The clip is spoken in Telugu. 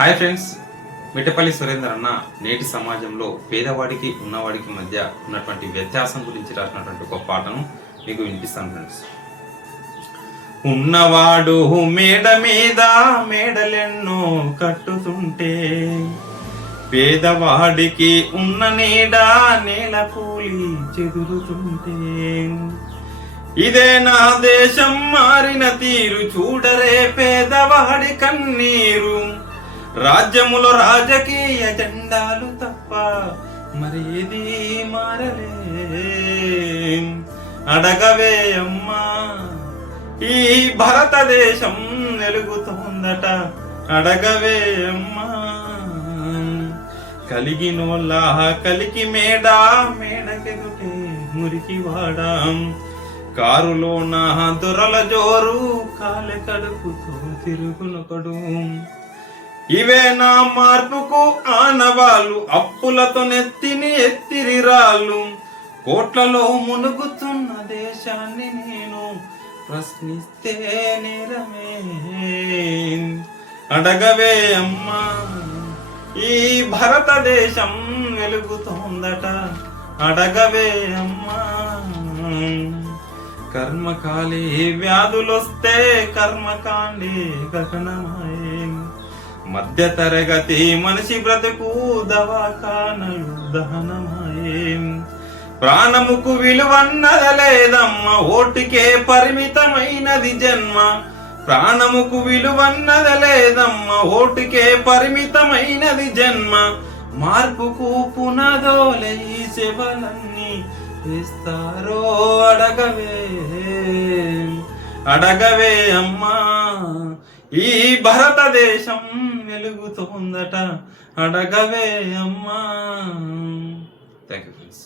హాయ్ ఫ్రెండ్స్, మిట్టపల్లి సురేందర్ అన్న నేటి సమాజంలో పేదవాడికి ఉన్నవాడికి మధ్య ఉన్నటువంటి వ్యత్యాసం గురించి రాసినటువంటి ఒక పాటను మీకు వినిపిస్తాను ఫ్రెండ్స్. ఉన్నవాడు మేడ మీద మేడలెన్నో కట్టుతుంటే, పేదవాడికి ఉన్న నీడ నేల కూలి చెదురుతుంటే, ఇదే నా దేశం మారిన తీరు చూడరే పేదవాడి కన్నీరు, రాజ్యములో రాజకీయ జెండాలు తప్ప మరేది మారలే. అడగవే అమ్మా ఈ భారతదేశం వెలుగుతోందట, అడగవే అమ్మా. కలిగినోళ్ళ కలికి మేడ మేడకెదుటే మురికి వాడాం, కారులో నా దొరల జోరు కాలె కడుపుతో తిరుగునొకడు. ఇవే నా మార్పుకు ఆనవాళ్ళు, అప్పులతో నెత్తిని ఎత్తిరిరాళ్ళు, కోట్లలో మునుగుతున్న దేశాన్ని నేను ప్రశ్నిస్తే నేరమే. అడగవే అమ్మా ఈ భారతదేశం వెలుగుతోందట, అడగవే అమ్మా. కర్మకాలి వ్యాధులొస్తే కర్మకాండి గగనమాయే, మధ్య తరగతి మనిషి బ్రతుకు దవాఖానలు దహనమాయే. ప్రాణముకు విలువన్నదలేదమ్మ, ఓటుకే పరిమితమైనది జన్మ. ప్రాణముకు విలువన్నదలేదమ్మ, ఓటుకే పరిమితమైనది జన్మ. మార్పుకు పునదోలే ఈ సేవలన్నీ ఇస్తారో, అడగవే అడగవే అమ్మా. ఈ భారతదేశం వెలుగుతోందట, అడగవే అమ్మా. Thank you friends.